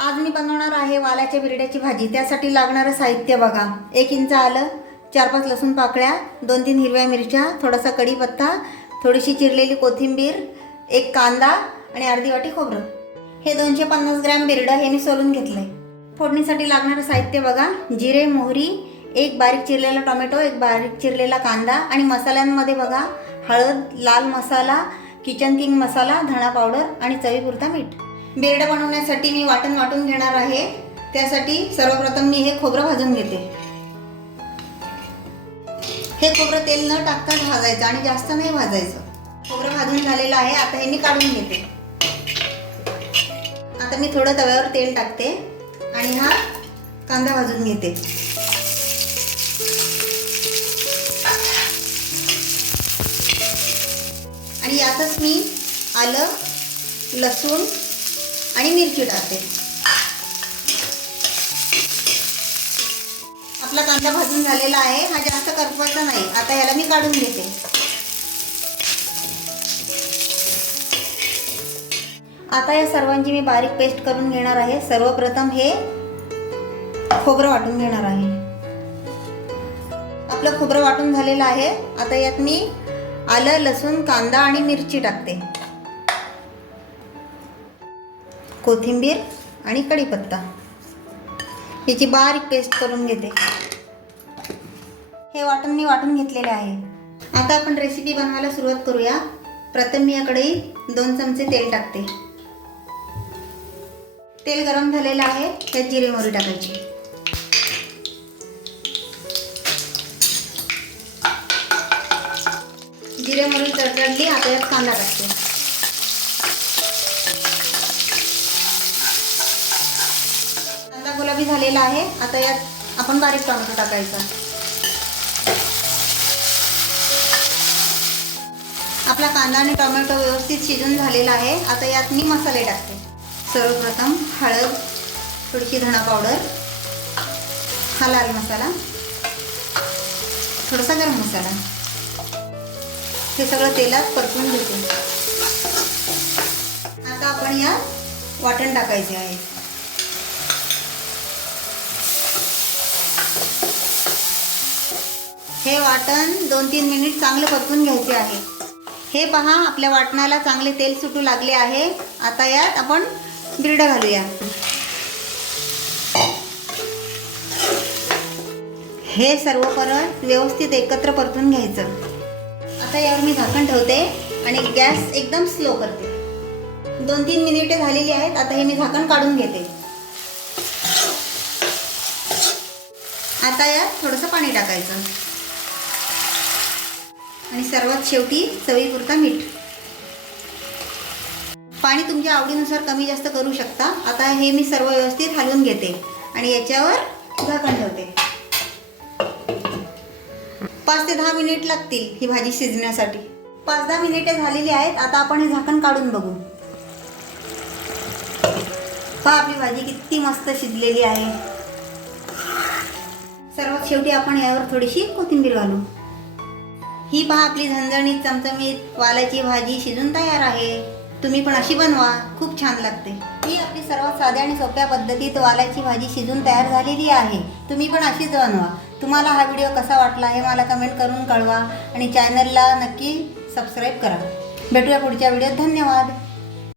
आज मी बनवणार आहे वालाच्या बिरड्याची भाजी. त्यासाठी लागणारं साहित्य बघा. एक इंच आलं चार पाच लसूण पाकळ्या दोन तीन हिरव्या मिरच्या थोडासा कढीपत्ता थोडीशी चिरलेली कोथिंबीर एक कांदा आणि अर्धी वाटी खोबरं. हे दोनशे पन्नास ग्रॅम बिरडं हे मी सोलून आहे फोडणीसाठी लागणारं साहित्य बघा. जिरे मोहरी एक बारीक चिरलेला टोमॅटो एक बारीक चिरलेला कांदा आणि मसाल्यांमध्ये बघा. हळद लाल मसाला किचन किंग मसाला धणा पावडर आणि चवीपुरता मीठ. बेरडं बनवण्यासाठी मी वाटण वाटून घेणार आहे. त्यासाठी सर्वप्रथम मी हे खोबरं भाजून घेते. हे खोबरं तेल न टाकताच भाजायचं आणि जास्त नाही भाजायचं. खोबरं भाजून झालेलं आहे आता हे मी काढून घेते. आता मी थोडं तव्यावर तेल टाकते आणि हा कांदा भाजून घेते. आणि यातच मी आलं लसूण आणि मिरची टाकते. आपला कांदा भाजून झालेला आहे. हा जास्त करपवायचा नाही. आता याला मी काढून घेते. आता या सर्वांची मी बारीक पेस्ट करून घेणार आहे. सर्वप्रथम हे खोबरं वाटून घेणार आहे. आपलं खोबरं वाटून झालेलं आहे. आता यात मी आलं लसूण कांदा आणि मिरची टाकते. कोथिंबीर आणि कढीपत्ता. याची बारीक पेस्ट करून घेते. हे वाटण मी वाटून घेतलेले आहे. आता आपण रेसिपी बनवायला सुरुवात करूया. प्रथम मी याकडे दोन चमचे तेल टाकते. तेल गरम झालेलं आहे. त्यात जिरे मोहरी टाकायची. जिरे मोहरी तडतडली आता यात कांदा टाकते कांदा गुलाबी झालेला आहे. आता यात आपण बारीक टोमॅटो टाकायचा. आपला कांदा आणि टोमॅटो व्यवस्थित शिजून झालेला आहे. आता यात मी मसाले टाकते. सर्वप्रथम हळद थोडीशी धणा पावडर हा लाल मसाला थोडासा गरम मसाला. हे सगळं तेलात परतून घेते. आता आपण यात वाटण टाकायचे आहे. हे वाटण दोन तीन मिनिट चांगलं परतून घ्यायचे आहे. हे पहा आपल्या वाटणाला चांगले तेल सुटू लागले आहे. आता यात आपण बिरडं घालूया. हे सर्व परत व्यवस्थित एकत्र परतून घ्यायचं. आता यावर मी झाकण ठेवते आणि गॅस एकदम स्लो करते. दोन तीन मिनिटे झालेली आहेत आता हे मी झाकण काढून घेते. आता यात थोडंसं पाणी टाकायचं. आणि सर्वात शेवटी चवीपुरता मीठ. पाणी तुमच्या आवडीनुसार कमी जास्त करू शकता. आता हे मी सर्व व्यवस्थित हलवून घेते आणि याच्यावर झाकण ठेवते. पाच ते दहा मिनिट लागतील ही भाजी शिजण्यासाठी. पाच दहा मिनिटे झालेली आहेत. आता आपण हे झाकण काढून बघू. पहा आपली भाजी किती मस्त शिजलेली आहे. सर्वात शेवटी आपण यावर थोडीशी कोथिंबीर घालू. ही पहा आपली झणझणीत चमचमीत वालाची भाजी शिजून तयार आहे. तुम्ही पण अशी बनवा. खूप छान लागते. ही आपली सर्वात साध्या आणि सोप्या पद्धतीत वालाची भाजी शिजून तयार झालेली आहे. तुम्ही पण अशीच बनवा. तुम्हाला हा व्हिडिओ कसा वाटला हे मला कमेंट करून कळवा आणि चॅनलला नक्की सबस्क्राईब करा. भेटूया पुढच्या व्हिडिओत. धन्यवाद.